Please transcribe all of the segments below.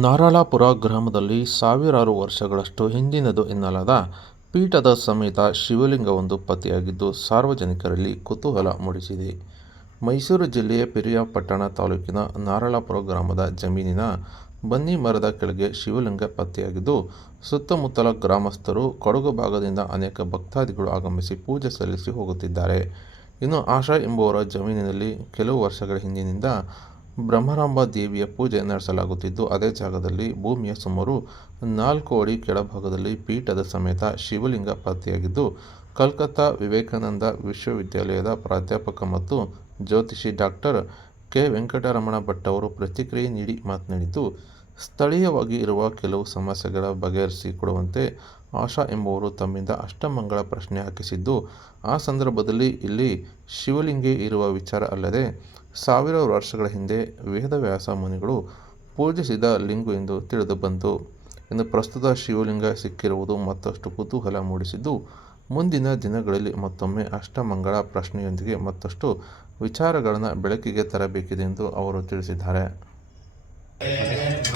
ನಾರಾಳಪುರ ಗ್ರಾಮದಲ್ಲಿ ಸಾವಿರಾರು ವರ್ಷಗಳಷ್ಟು ಹಿಂದಿನದು ಎನ್ನಲಾದ ಪೀಠದ ಸಮೇತ ಶಿವಲಿಂಗವೊಂದು ಪತ್ತೆಯಾಗಿದ್ದು ಸಾರ್ವಜನಿಕರಲ್ಲಿ ಕುತೂಹಲ ಮೂಡಿಸಿದೆ. ಮೈಸೂರು ಜಿಲ್ಲೆಯ ಪಿರಿಯಾಪಟ್ಟಣ ತಾಲೂಕಿನ ನಾರಾಳಾಪುರ ಗ್ರಾಮದ ಜಮೀನಿನ ಬನ್ನಿ ಮರದ ಕೆಳಗೆ ಶಿವಲಿಂಗ ಪತ್ತೆಯಾಗಿದ್ದು, ಸುತ್ತಮುತ್ತಲ ಗ್ರಾಮಸ್ಥರು ಕೊಡಗು ಭಾಗದಿಂದ ಅನೇಕ ಭಕ್ತಾದಿಗಳು ಆಗಮಿಸಿ ಪೂಜೆ ಸಲ್ಲಿಸಿ ಹೋಗುತ್ತಿದ್ದಾರೆ. ಇನ್ನು ಆಶಾ ಎಂಬುವರ ಜಮೀನಿನಲ್ಲಿ ಕೆಲವು ವರ್ಷಗಳ ಹಿಂದಿನಿಂದ ಬ್ರಹ್ಮರಾಂಬ ದೇವಿಯ ಪೂಜೆ ನಡೆಸಲಾಗುತ್ತಿದ್ದು, ಅದೇ ಜಾಗದಲ್ಲಿ ಭೂಮಿಯ ಸುಮಾರು ನಾಲ್ಕು ಅಡಿ ಕೆಳಭಾಗದಲ್ಲಿ ಪೀಠದ ಸಮೇತ ಶಿವಲಿಂಗ ಪತ್ತೆಯಾಗಿದ್ದು, ಕಲ್ಕತ್ತಾ ವಿವೇಕಾನಂದ ವಿಶ್ವವಿದ್ಯಾಲಯದ ಪ್ರಾಧ್ಯಾಪಕ ಮತ್ತು ಜ್ಯೋತಿಷಿ ಡಾಕ್ಟರ್ ಕೆ. ವೆಂಕಟರಮಣ ಭಟ್ ಅವರು ಪ್ರತಿಕ್ರಿಯೆ ನೀಡಿ ಮಾತನಾಡಿದ್ದು, ಸ್ಥಳೀಯವಾಗಿ ಇರುವ ಕೆಲವು ಸಮಸ್ಯೆಗಳ ಬಗೆಹರಿಸಿಕೊಡುವಂತೆ ಆಶಾ ಎಂಬುವರು ತಮ್ಮಿಂದ ಅಷ್ಟಮಂಗಳ ಪ್ರಶ್ನೆ ಹಾಕಿಸಿದ್ದು, ಆ ಸಂದರ್ಭದಲ್ಲಿ ಇಲ್ಲಿ ಶಿವಲಿಂಗ ಇರುವ ವಿಚಾರ ಅಲ್ಲದೆ ಸಾವಿರಾರು ವರ್ಷಗಳ ಹಿಂದೆ ವೇದವ್ಯಾಸ ಮುನಿಗಳು ಪೂಜಿಸಿದ ಲಿಂಗು ಎಂದು ತಿಳಿದುಬಂತು ಇನ್ನು ಪ್ರಸ್ತುತ ಶಿವಲಿಂಗ ಸಿಕ್ಕಿರುವುದು ಮತ್ತಷ್ಟು ಕುತೂಹಲ ಮೂಡಿಸಿದ್ದು, ಮುಂದಿನ ದಿನಗಳಲ್ಲಿ ಮತ್ತೊಮ್ಮೆ ಅಷ್ಟಮಂಗಳ ಪ್ರಶ್ನೆಯೊಂದಿಗೆ ಮತ್ತಷ್ಟು ವಿಚಾರಗಳನ್ನು ಬೆಳಕಿಗೆ ತರಬೇಕಿದೆ ಎಂದು ಅವರು ತಿಳಿಸಿದ್ದಾರೆ.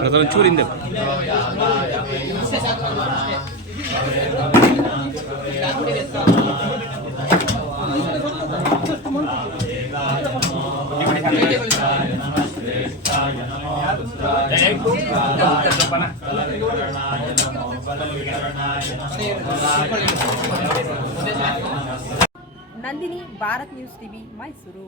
Brother చూరింది. Nandini Bharat news TV Mysuru.